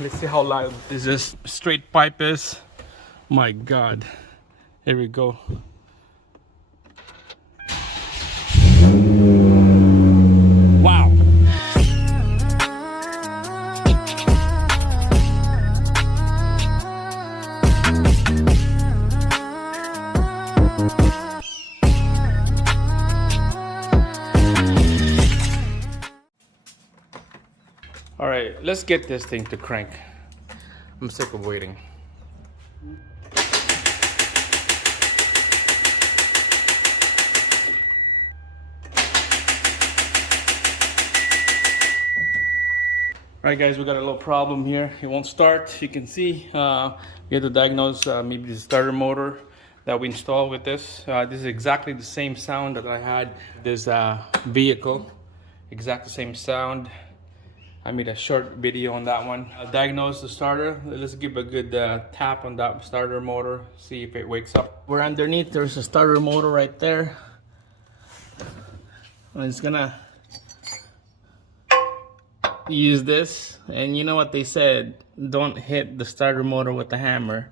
Let's see how loud this straight pipe is. My God. Here we go. Wow. All right, let's get this thing to crank. I'm sick of waiting. Alright guys, we got a little problem here. It won't start. You can see we have to diagnose maybe the starter motor that we installed with this. This is exactly the same sound that I had this vehicle. Exact the same sound. I made a short video on that one. I'll diagnose the starter. Let's give a good tap on that starter motor. See if it wakes up. We're underneath. There's a starter motor right there. I'm just gonna use this, and you know what they said, don't hit the starter motor with the hammer,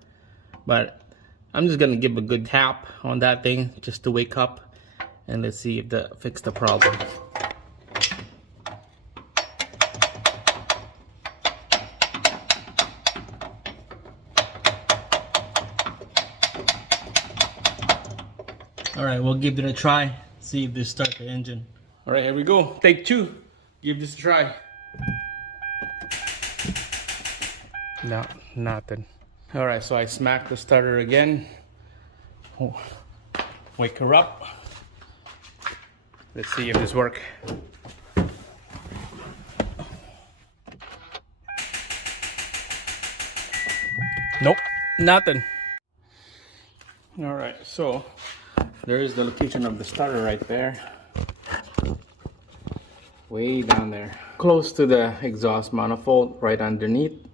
but I'm just gonna give a good tap on that thing just to wake up, and let's see if that fix the problem. All right, we'll give it a try, see if this starts the engine. All right, here we go, take two. Give this a try. No, nothing. All right, so I smacked the starter again. Oh, wake her up. Let's see if this works. Nope, nothing. All right, so there is the location of the starter right there. Way down there. Close to the exhaust manifold, right underneath.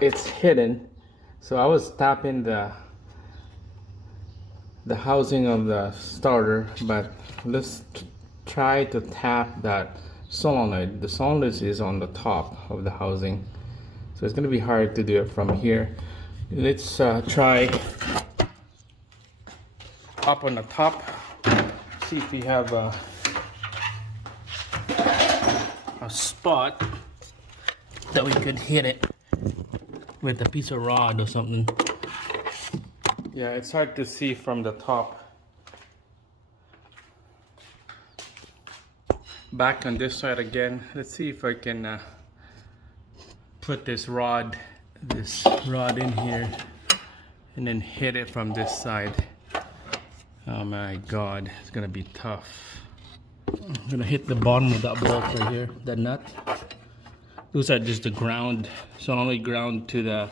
It's hidden, so I was tapping the housing of the starter, but let's try to tap that solenoid. The solenoid is on the top of the housing, so it's going to be hard to do it from here. Let's try up on the top, see if we have a spot that we could hit it with a piece of rod or something. Yeah, it's hard to see from the top. Back on this side again. Let's see if I can put this rod in here and then hit it from this side. Oh my God, it's gonna be tough. I'm gonna hit the bottom of that bolt right here, that nut. Those are just the ground, so only ground to the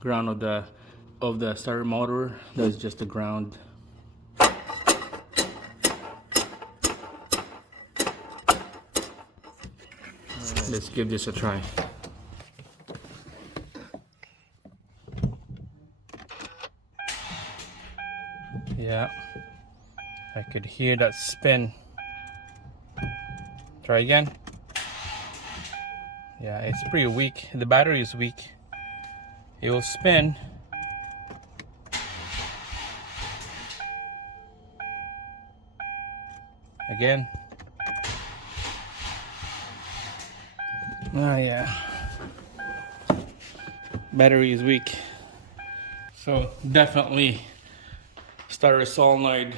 ground of the starter motor. That's just the ground. Let's give this a try. Yeah, I could hear that spin. Try again. Yeah, it's pretty weak. The battery is weak. It will spin. Again. Oh yeah. Battery is weak. So definitely starter solenoid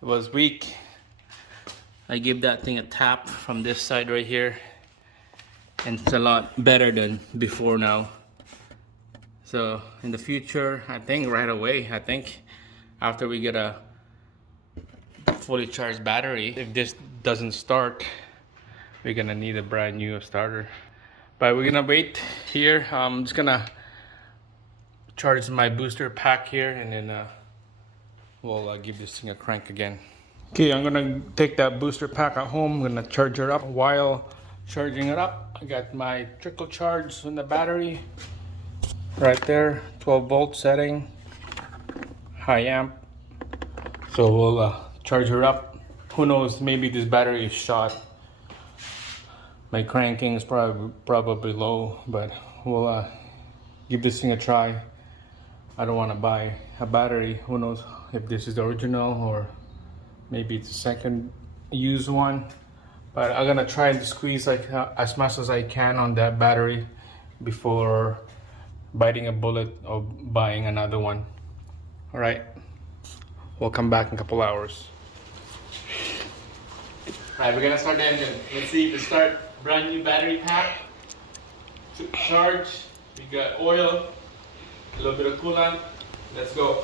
was weak. I give that thing a tap from this side right here, and it's a lot better than before now. So in the future, I think right away, after we get a fully charged battery, if this doesn't start, we're gonna need a brand new starter. But we're gonna wait here. I'm just gonna charge my booster pack here, and then we'll give this thing a crank again. Okay, I'm gonna take that booster pack at home. I'm gonna charge it up. While charging it up, I got my trickle charge on the battery right there, 12 volt setting, high amp. So we'll charge her up. Who knows, maybe this battery is shot. My cranking is probably low, but we'll give this thing a try. I don't want to buy a battery. Who knows if this is the original or maybe it's a second used one. But I'm gonna try to squeeze like as much as I can on that battery before biting a bullet or buying another one. All right, we'll come back in a couple hours. All right, we're gonna start the engine. Let's see if it start. Brand new battery pack, charge. We got oil, a little bit of coolant. Let's go.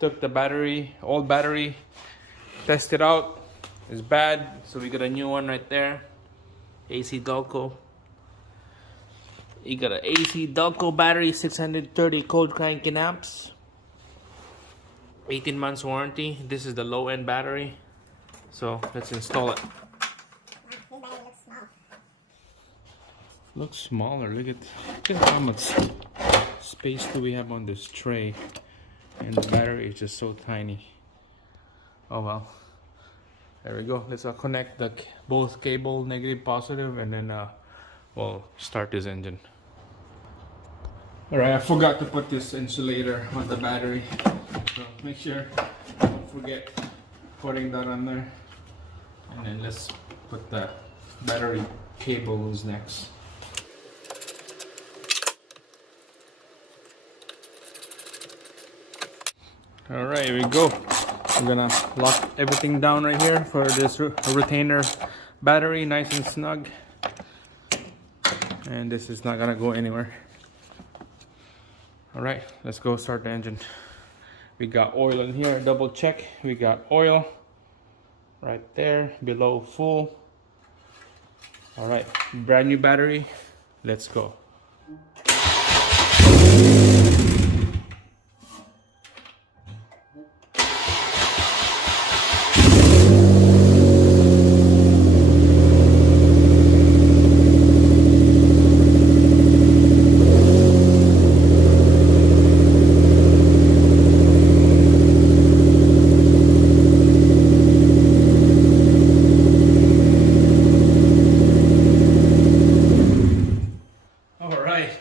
Took the battery, old battery, tested out. It's bad, so we got a new one right there. AC Delco. You got an AC Delco battery, 630 cold cranking amps. 18 months warranty. This is the low end battery. So let's install it. Looks smaller. Look at how much space do we have on this tray. And the battery is just so tiny. Oh well. There we go. Let's connect the both cable, negative, positive, and then we'll start this engine. Alright, I forgot to put this insulator on the battery. So make sure don't forget putting that on there. And then let's put the battery cables next. Alright, here we go. I'm gonna lock everything down right here for this retainer battery, nice and snug. And this is not gonna go anywhere. Alright, let's go start the engine. We got oil in here, double check. We got oil right there, below full. Alright, brand new battery. Let's go.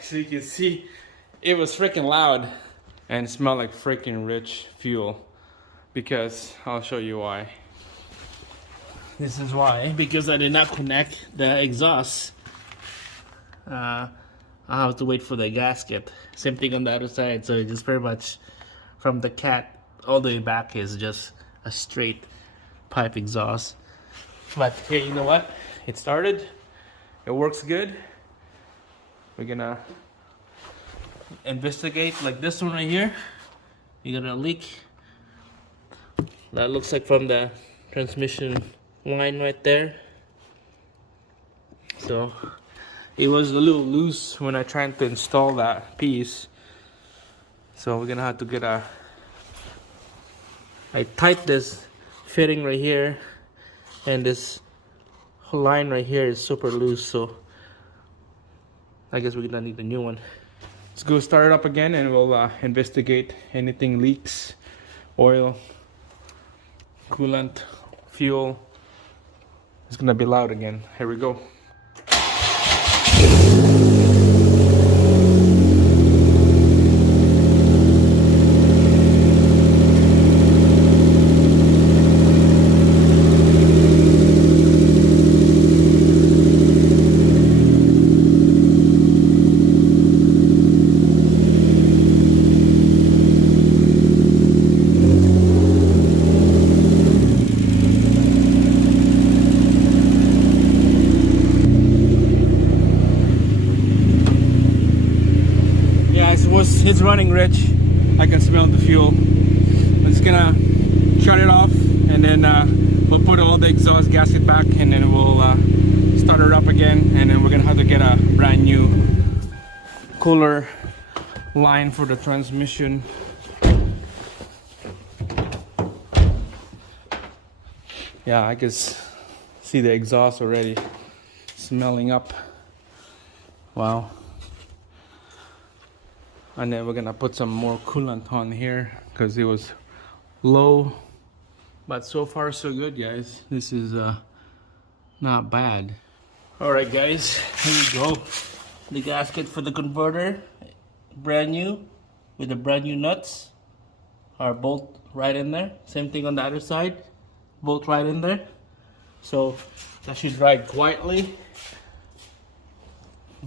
So you can see it was freaking loud and smelled like freaking rich fuel, because I'll show you why. This is why, because I did not connect the exhaust. I have to wait for the gasket. Same thing on the other side, so it's just pretty much from the cat all the way back is just a straight pipe exhaust. But hey, you know what? It started. It works good. We're gonna investigate like this one right here. You got a leak that looks like from the transmission line right there. So it was a little loose when I tried to install that piece. So we're gonna have to get I tight this fitting right here, and this line right here is super loose, so I guess we're gonna need a new one. Let's go start it up again and we'll investigate anything leaks, oil, coolant, fuel. It's gonna be loud again. Here we go. It's running rich. I can smell the fuel. I'm just gonna shut it off, and then we'll put all the exhaust gasket back, and then we'll start it up again, and then we're gonna have to get a brand new cooler line for the transmission. Yeah, I can see the exhaust already smelling up. Wow. And then we're gonna put some more coolant on here because it was low. But so far so good, guys. This is not bad. All right, guys, here you go. The gasket for the converter, brand new, with the brand new nuts. Our bolt right in there. Same thing on the other side, bolt right in there. So that should ride quietly.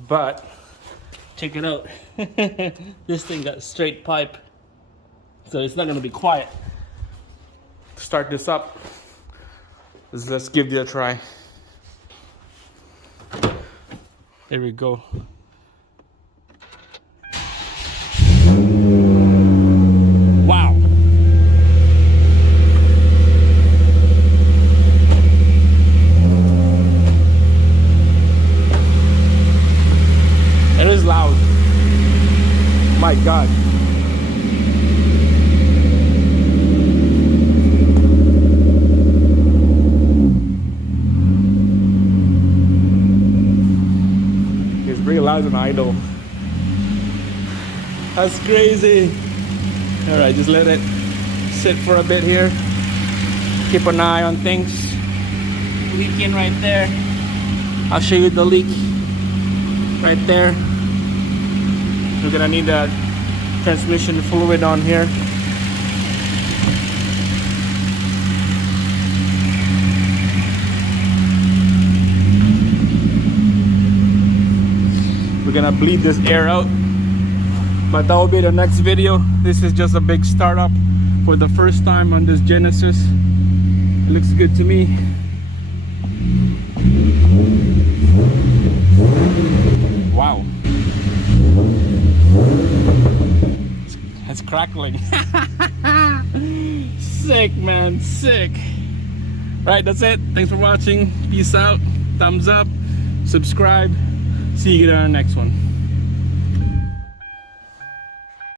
But check it out. This thing got straight pipe, so it's not gonna be quiet. Start this up. Let's give it a try. There we go. Wow. It is loud. My God. Pretty loud and idle. That's crazy. All right, just let it sit for a bit here. Keep an eye on things. Leaking right there. I'll show you the leak right there. We're gonna need that transmission fluid on here. We're gonna bleed this air out, but that will be the next video. This is just a big startup for the first time on this Genesis. It looks good to me. Wow, it's crackling. Sick, man, sick. Right, that's it. Thanks for watching. Peace out, thumbs up, subscribe. See you in our next one.